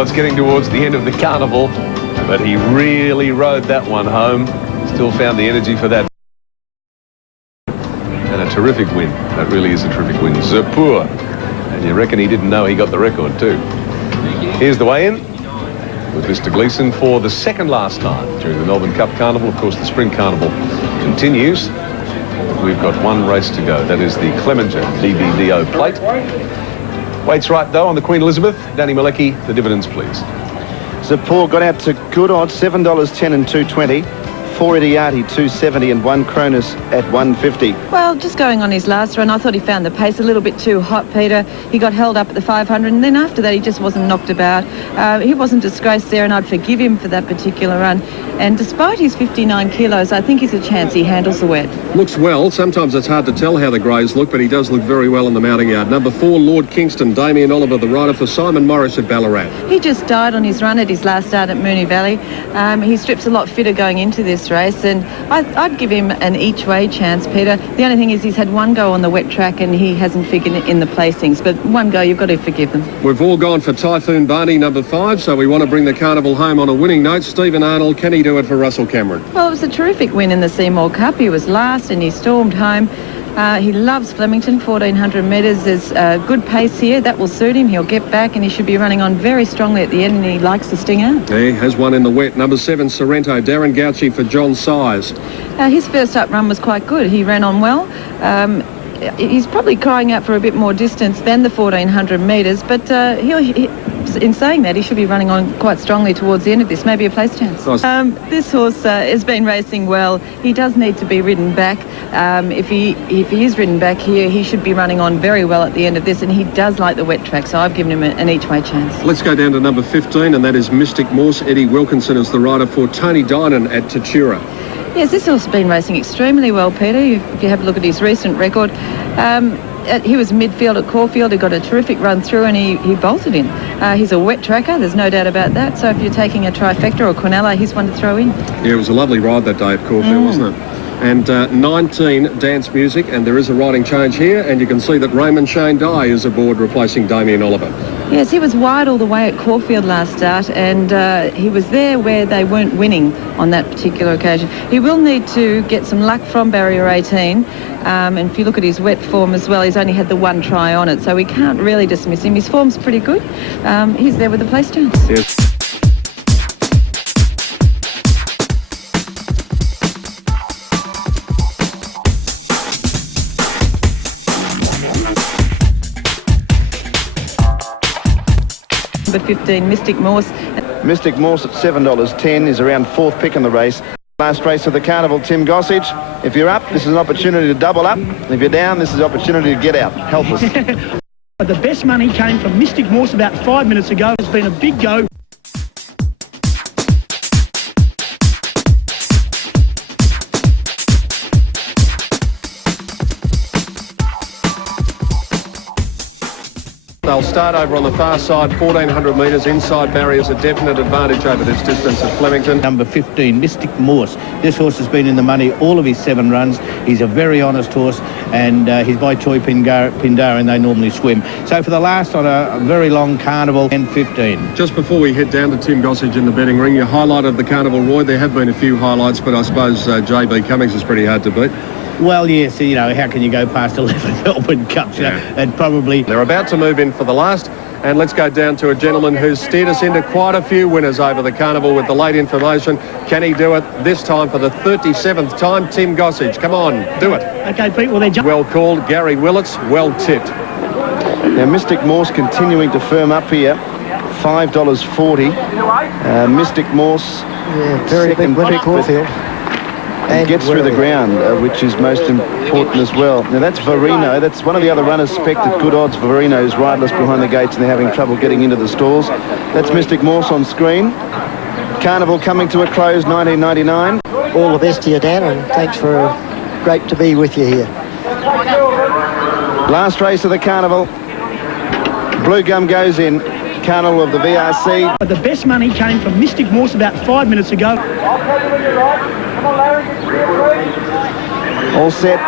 Well, it's getting towards the end of the carnival, but he really rode that one home. Still found the energy for that. And a terrific win. That really is a terrific win. Zepur. And you reckon he didn't know he got the record too. Here's the weigh-in with Mr. Gleeson for the second last time during the Melbourne Cup Carnival. Of course, the Spring Carnival continues. We've got one race to go. That is the Clemenger BBDO plate. Weights right, though, on the Queen Elizabeth. Danny Malecki, the dividends, please. Zepur got out to good odds, $7.10 and $2.20. 4 Idiati, 270, and 1 Cronus at 150. Well, just going on his last run, I thought he found the pace a little bit too hot, Peter. He got held up at the 500, and then after that he just wasn't knocked about. He wasn't disgraced there, and I'd forgive him for that particular run. And despite his 59 kilos, I think he's a chance he handles the wet. Looks well. Sometimes it's hard to tell how the greys look, but he does look very well in the mounting yard. Number 4, Lord Kingston, Damien Oliver, the rider for Simon Morris at Ballarat. He just died on his run at his last start at Moonee Valley. He strips a lot fitter going into this race, and I'd give him an each-way chance, Peter. The only thing is he's had one go on the wet track and he hasn't figured it in the placings, but one go, you've got to forgive them. We've all gone for Typhoon Barney, number 5, so we want to bring the carnival home on a winning note. Stephen Arnold, can he do it for Russell Cameron? Well, it was a terrific win in the Seymour Cup. He was last and he stormed home. He loves Flemington, 1,400 metres. There's a good pace here. That will suit him. He'll get back and he should be running on very strongly at the end, and he likes to sting out. He has one in the wet. Number 7, Sorrento, Darren Gauci for John Size. His first up run was quite good. He ran on well. He's probably crying out for a bit more distance than the 1,400 metres, but in saying that, he should be running on quite strongly towards the end of this, maybe a place chance. Nice. This horse has been racing well. He does need to be ridden back. If he is ridden back here, he should be running on very well at the end of this, and he does like the wet track, so I've given him an each-way chance. Let's go down to number 15, and that is Mystic Morse. Eddie Wilkinson is the rider for Tony Dinan at Tatura. Yes, this horse has been racing extremely well, Peter. If you have a look at his recent record, he was midfield at Caulfield. He got a terrific run through and he bolted in. He's a wet tracker, there's no doubt about that. So if you're taking a trifecta or Quinella, he's one to throw in. Yeah, it was a lovely ride that day at Caulfield, wasn't it? And 19, Dance Music, and there is a riding change here, and you can see that Raymond Shane Dye is aboard replacing Damien Oliver. Yes, he was wide all the way at Caulfield last start, and he was there where they weren't winning on that particular occasion. He will need to get some luck from barrier 18, and if you look at his wet form as well, he's only had the one try on it, so we can't really dismiss him. His form's pretty good. He's there with the place chance. Yes. Number 15, Mystic Morse. Mystic Morse at $7.10 is around 4th pick in the race. Last race of the carnival, Tim Gossage. If you're up, this is an opportunity to double up. And if you're down, this is an opportunity to get out. Help us. The best money came from Mystic Morse about 5 minutes ago. It's been a big go. They'll start over on the far side, 1,400 metres inside barriers, a definite advantage over this distance at Flemington. Number 15, Mystic Morse. This horse has been in the money all of his 7 runs. He's a very honest horse, and he's by Toy Pindar, and they normally swim. So for the last on a very long carnival, and 15. Just before we head down to Tim Gossage in the betting ring, you highlighted the carnival, Roy. There have been a few highlights, but I suppose JB Cummings is pretty hard to beat. Well, yes, you know, how can you go past 11 Melbourne Cups? Yeah. And probably... They're about to move in for the last, and let's go down to a gentleman who's steered us into quite a few winners over the carnival with the late information. Can he do it this time for the 37th time? Tim Gossage, come on, do it. Okay, Pete, well, they're Well called, Gary Willits, well tipped. Now, Mystic Morse continuing to firm up here. $5.40. Mystic Morse, very big winner, pick, Caulfield. and gets through the ground, which is most important as well. Now, that's Verino. That's one of the other runners spec'd at good odds. Verino's riderless behind the gates, and they're having trouble getting into the stalls. That's Mystic Morse on screen. Carnival coming to a close, 1999. All the best to you, Dan, and thanks for great to be with you here. Last race of the carnival. Blue Gum goes in. Carnival of the VRC. The best money came from Mystic Morse about 5 minutes ago. All set.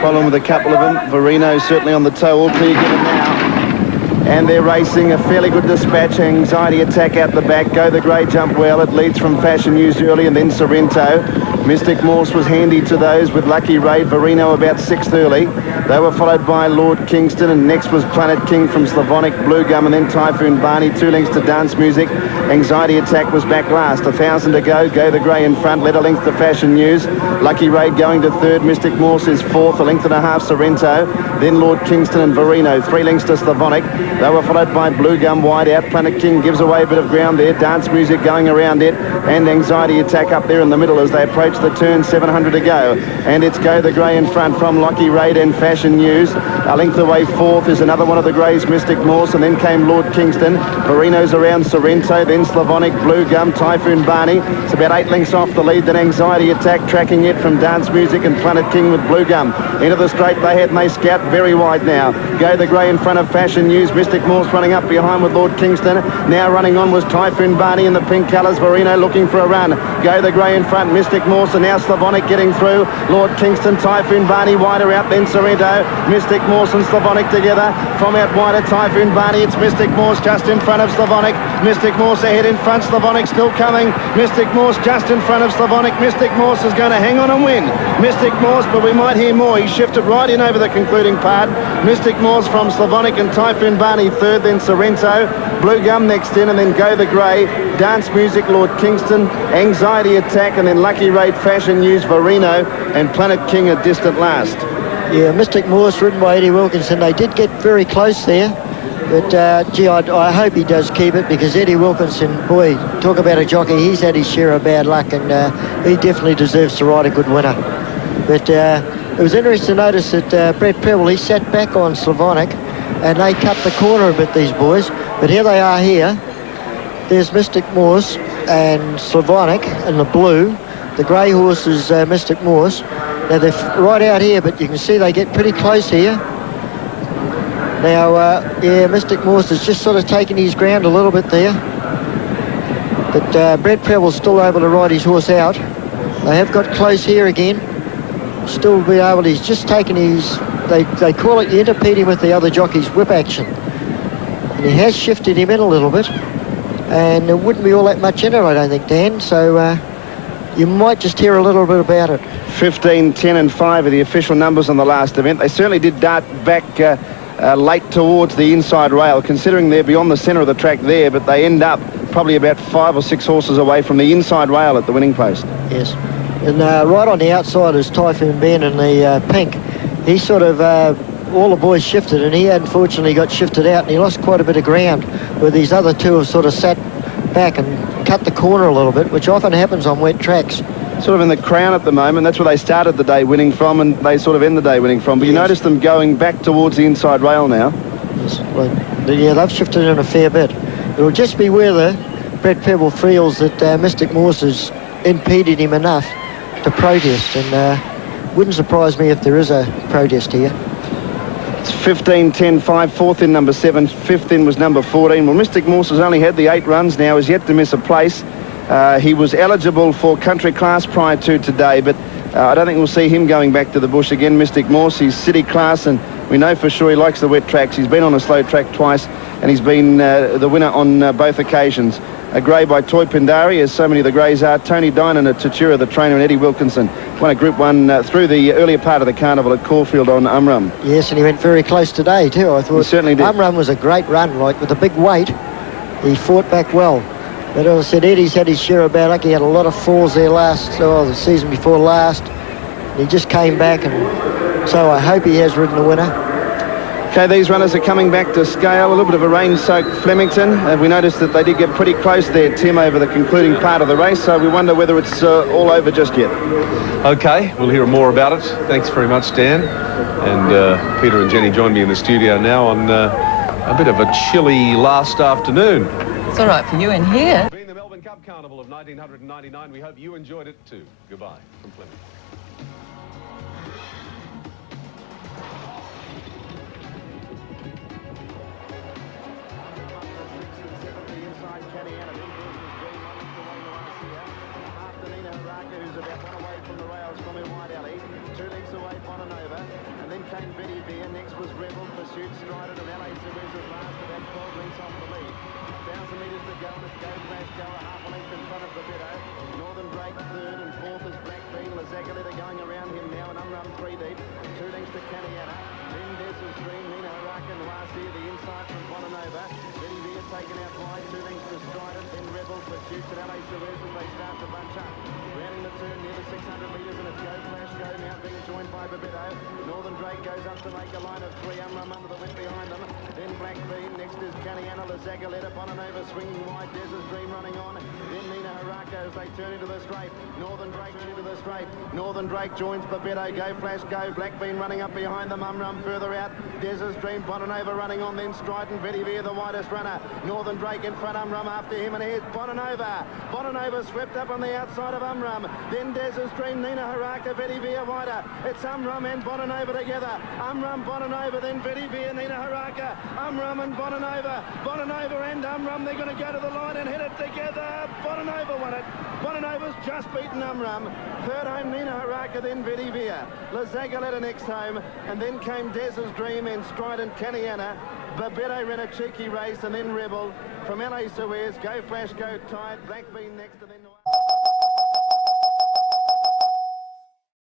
Following with a couple of them. Verino certainly on the toe. All clear given now. and they're racing. A fairly good dispatch. Anxiety Attack out the back. Go the Grey jump well. It leads from Fashion News early, and then Sorrento. Mystic Morse was handy to those with Lucky Ray. Verino about 6th early. They were followed by Lord Kingston, and next was Planet King from Slavonic, Blue Gum, and then Typhoon Barney. 2 lengths to Dance Music. Anxiety Attack was back last. 1,000 to go. Go the Grey in front. Let a length to Fashion News. Lucky Ray going to 3rd. Mystic Morse is 4th. 1.5 lengths Sorrento. Then Lord Kingston and Verino. 3 lengths to Slavonic. They were followed by Blue Gum wide out. Planet King gives away a bit of ground there. Dance Music going around it. And Anxiety Attack up there in the middle as they approach the turn. 700 to go. And it's Go the Grey in front from Lucky Ray and Fashion News. A length away 4th is another one of the Greys, Mystic Morse, and then came Lord Kingston. Verino's around Sorrento, then Slavonic, Blue Gum, Typhoon Barney. It's about 8 lengths off the lead. Then Anxiety Attack tracking it from Dance Music and Planet King with Blue Gum. Into the straight they head and they scout very wide now. Go the Grey in front of Fashion News. Mystic Morse running up behind with Lord Kingston. Now running on was Typhoon Barney in the pink colours. Verino looking for a run. Go the Grey in front. Mystic Morse, and now Slavonic getting through. Lord Kingston, Typhoon Barney wider out, then Sorrento. Mystic Morse and Slavonic together. From out wider, Typhoon Barney. It's Mystic Morse just in front of Slavonic. Mystic Morse ahead in front. Slavonic still coming. Mystic Morse just in front of Slavonic. Mystic Morse is going to hang on and win. Mystic Morse, but we might hear more. He shifted right in over the concluding part. Mystic Morse from Slavonic and Typhoon Barney 3rd, then Sorrento. Blue Gum next in, and then Go the Grey. Dance Music, Lord Kingston. Anxiety Attack, and then Lucky Ray, Fashion News, Verino, and Planet King a distant last. Yeah, Mystic Morse ridden by Eddie Wilkinson. They did get very close there. But, gee, I hope he does keep it, because Eddie Wilkinson, boy, talk about a jockey. He's had his share of bad luck, and he definitely deserves to ride a good winner. But it was interesting to notice that Brett Prebble, he sat back on Slavonic, and they cut the corner a bit, these boys. But here they are here. There's Mystic Morse and Slavonic in the blue. The grey horse is Mystic Morse. Now they're right out here, but you can see they get pretty close here. Now, yeah, Mystic Morse is just sort of taking his ground a little bit there. But Brett Prebble's still able to ride his horse out. They have got close here again. Still be able to, he's just taken his, they call it, you interpede him with the other jockey's whip action. And he has shifted him in a little bit. And there wouldn't be all that much in it, I don't think, Dan. So you might just hear a little bit about it. 15, 10 and 5 are the official numbers on the last event. They certainly did dart back late towards the inside rail, considering they're beyond the centre of the track there, but they end up probably about 5 or 6 horses away from the inside rail at the winning post. Yes. And right on the outside is Typhoon Ben in the pink. He sort of, all the boys shifted, and he unfortunately got shifted out, and he lost quite a bit of ground, where these other two have sort of sat back and cut the corner a little bit, which often happens on wet tracks. Sort of in the crown at the moment. That's where they started the day winning from, and they sort of end the day winning from. But yes, you notice them going back towards the inside rail now. Yes. Well, yeah, they've shifted in a fair bit. It'll just be whether Brett Prebble feels that Mystic Morse has impeded him enough to protest, and wouldn't surprise me if there is a protest here. It's 15, 10, 5, 4th in number 7, 5th in was number 14. Well, Mystic Morse has only had the 8 runs now, is yet to miss a place. He was eligible for country class prior to today, but I don't think we'll see him going back to the bush again. Mystic Morse, he's city class, and we know for sure he likes the wet tracks. He's been on a slow track twice, and he's been the winner on both occasions. A grey by Toy Pindari, as so many of the greys are. Tony Dinan at Tatura, the trainer, and Eddie Wilkinson won a Group 1 through the earlier part of the carnival at Caulfield on Umrum. Yes, and he went very close today too, I thought. He certainly did. Umrum was a great run, like with a big weight. He fought back well. But as I said, Eddie's had his share of bad luck. He had a lot of falls there the season before last. He just came back, and so I hope he has ridden the winner. Okay, these runners are coming back to scale. A little bit of a rain-soaked Flemington. We noticed that they did get pretty close there, Tim, over the concluding part of the race, so we wonder whether it's all over just yet. Okay, we'll hear more about it. Thanks very much, Dan. And Peter and Jenny join me in the studio now on a bit of a chilly last afternoon. It's all right for you in here. Being the Melbourne Cup Carnival of 1999, we hope you enjoyed it too. Goodbye from Clem. then came Betty Beer. Next was Rebel, pursued Strident of LA Suez at last, about 12 lengths off the lead. 1,000 metres to go, and it's Go Flash Go, a half a length in front of BBDO. Northern Drake third, and fourth is Black Bean. Lazagoletta going around him now, and Unrun 3 deep. 2 lengths to Caniana. Then Desert Stream, Nina Haraka, and last here the inside from Bonanova. Betty Beer taken out wide, 2 lengths to Strident. Then Rebel pursues at LA Suez as they start to bunch up. Rounding the turn near the 600 metres, and it's Go Flash Go now being joined by BBDO. Northern Drake goes up to make a line of 3. Unrun under the whip behind them. Then Black Bean. Next is Caniana, Lazagoletta, Bonanova swinging wide. Desert Dream running on. Then Nina Haraka as they turn into the straight. Northern Drake into the straight. Northern Drake joins BBDO. Go Flash Go. Black Bean running up behind them. Unrun further out. Desert Dream, Bonanova running on. Then Strident, Betty Beer the widest runner. Northern Drake in front. Unrun after him, and here's Bonanova. Bonanova swept up on the outside of Unrun. Then Desert Dream, Nina Haraka, Betty Beer wider. It's Unrun and Bonanova together. Unrun, Bonanova, then Betty Beer, Nina Haraka. Unrun and Bonanova. Bonanova and Unrun, they're going to go to the line and hit it together. Bonanova won it. Bonanova's just beaten Unrun. Third home, Nina Haraka, then Betty Beer. Lazagoletta next home, and then came Desert Dream and Strident, Caniana. BBDO ran a cheeky race, and then Rebel from LA Suez. Go Flash Go tied. Black Bean next, and then...